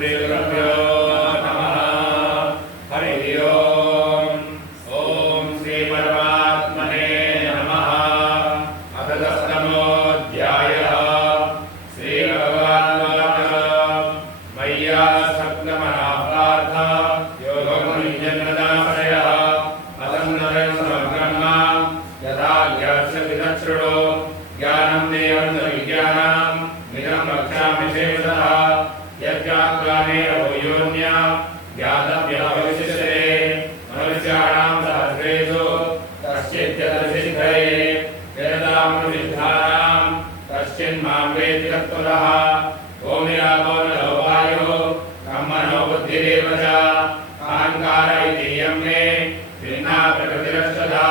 श्रीगुरुभ्यो नमः। हरिः ओम्। ॐ श्रीपरमात्मने नमः। अथ दशमोऽध्यायः। श्रीभगवानुवाच मय्यासक्तमनः पार्थ योगमुनिजन्मदाश्रयः असन्नतं समग्रम् यथा ज्ञास्यति तच्छृणु। ज्ञानं देवन्तविज्ञानं मिदं वक्ष्यामि शेषतः। यज्ञात्वानेव भूयोऽन्या ज्ञातव्यः भविष्यते। मनुष्याणां सहस्रेषु कश्चिद्यतसिद्धये वेदामनुसिद्धानां कश्चिन्मां वेत्ति तत्त्वतः। ओमिरापो नलो वायुः कं मनो बुद्धिरेव च। अहङ्कार इति इयं मे भिन्ना प्रकृतिरष्टधा।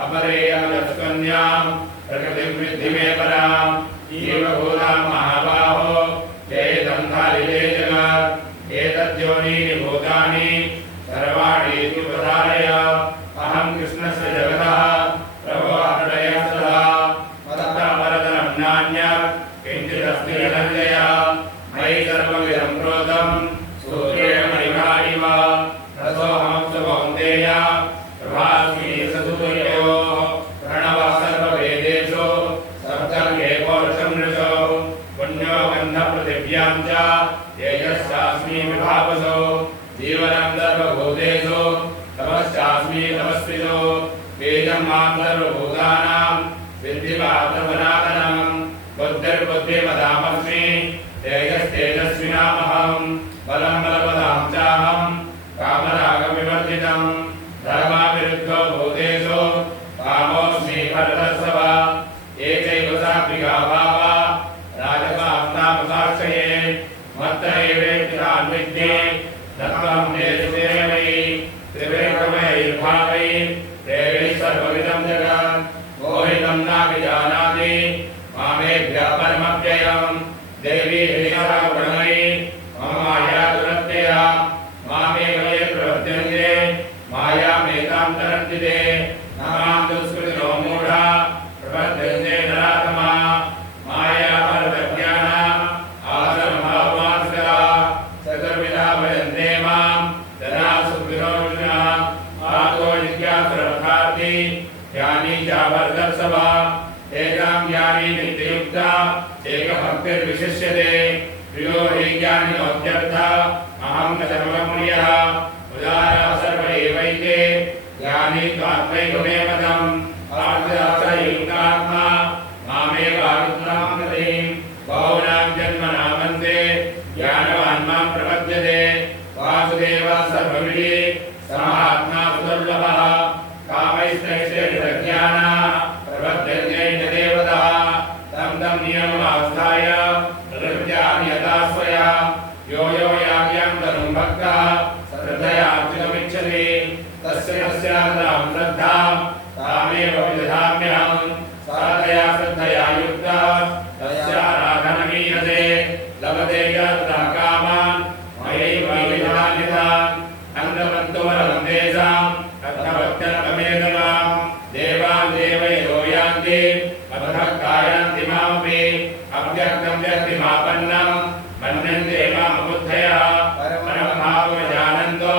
अपरेयमजस्कन्यां प्रकृतिं विद्धि मे पराम्। जीवभूतां महाबाहो जयदन्धारिते जगत्। एतद्योनीनि भूतानि सर्वाणि इति उपधारय। अहं कृष्णस्य जगतः प्रभवः प्रलयस्तदा। मत्तः परतरं नान्यत् किञ्चिदस्ति धनञ्जय। मयि सर्वमिदं प्रोतं सूर्येण मणिका इव। रसोऽहमस्तु कौन्तेय प्रभास्मि ससूर्ययोः। प्रणवः सर्ववेदेषु सप्तर्षे पौरुषं नृषो। पुण्यो गन्धपृथिव्यां च तेजश्चास्मि विभावसो। जीवनं सर्वभूतेषु तपश्चास्मि तपस्विषु। वेदं मां सर्वभूतानां विद्धि पार्थसनातनम्। बुद्धिर्बुद्धिमतामस्मि तेजस्तेजस्विनामहम्। बलं बलवतां चाहं कामरागविवर्जितं। धर्माविरुद्धो भूतेषु कामोऽस्मि भरतर्षभ। एकैव सात्विका भावा राजसास्तापसाक्षये। मत्त एवेति तान् विद्ये तत्त्वं तेषु वै। त्रिवेकमयैर्भावैः देवैः सर्वमिदं जगत्। मोहितं नाभिजानाति मामेभ्यः परमव्ययम्। देवी हृदयः गुणमयी मम माया दुरत्यया। मामेव ये प्रवर्तन्ते मायामेतां तरन्ति ते। न मां दुष्कृतिनो मूढा प्रवर्तन्ते नराधमा। माया परतज्ञाना आसरमभावमास्करा। चतुर्विधा भजन्ते मां तदा सुखिनोर्जुना। आतो जिज्ञासुरर्थार्थी ज्ञानी च भरतर्षभ। एकां ज्ञानी नित्ययुक्ता एकभक्तिर्विशिष्यते। प्रियो हि ज्ञानिनोऽत्यर्थः अहं न सर्वप्रियः। उदारः सर्व एवैते ज्ञानी त्वात्मैकमे पदम्। आर्तयुक्तात्मा मामेवानुत्तमां गतिम्। बहूनां जन्मनामन्ते ज्ञानवान् मां प्रपद्यते। वासुदेवः सर्वविदि समात्मा सुदुर्लभः। कामैस्तैश्चैर्यज्ञानाः प्रपद्यन्ते च देवताः। तं तं नियममास्थाय प्रकृत्यानि यथा स्वया। यो यो याज्ञां तनुं भक्तः श्रद्धयार्चितुमिच्छति तस्य तस्यां श्रद्धा तामेव विदधाम्यहम्। सा तया श्रद्धया युक्तः तस्याराधनमीयते। लभते यत्र कामान् मयैव विधान्यतान्। अङ्गवन्तो वरं तेषां तत्तवत्यर्थमेतमाम्। देवान् देवैरो यान्ति अभक्ता यान्ति मामपि। अव्यक्तं व्यक्तिमापन्नं मन्यन्ते मामबुद्धयः। परमभावमजानन्तो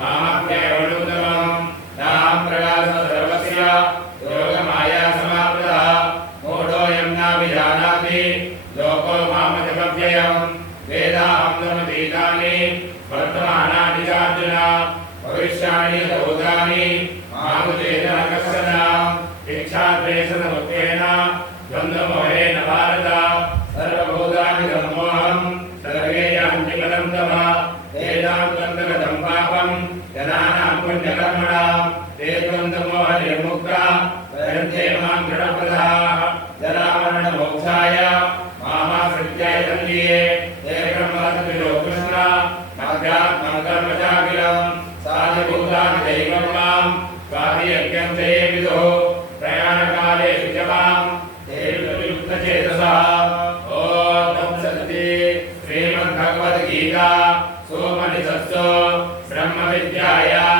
मामप्येवमुत्तमम्। नाहं प्रकाशः सर्वस्य योगमाया समावृतः। मूढोऽयं नाभिजानाति लोको मामजमव्ययम्। वेदाहं समतीतानि वर्तमानानि चार्जुन। भविष्याणि भूतानि मामुदेन न कश्चन। इच्छाद्वेषसमुत्थेन द्वन्द्वमोहेन भारत। सर्वभूतानि सम्मोहं सर्वे यान्ति पदं तम। तेषां द्वन्द्वगतं पापं जनानां पुण्यकर्मणां। ते द्वन्द्वमोहनिर्मुक्ता प्रयन्ते मां दृढव्रताः। जरामरणमोक्षाय मामाश्रित्य यतन्ते। ते ब्रह्महत्विदो कृष्ण अध्यात्मं कर्म चाखिलं। साधिभूतानि दैवं मां स्वाधियज्ञं च ये विदुः। प्रयाणकाले च मां ते युक्तचेतसः। ॐ तत्सदिति श्रीमद्भगवद्गीता सोपनिषत्सु ब्रह्मविद्यायां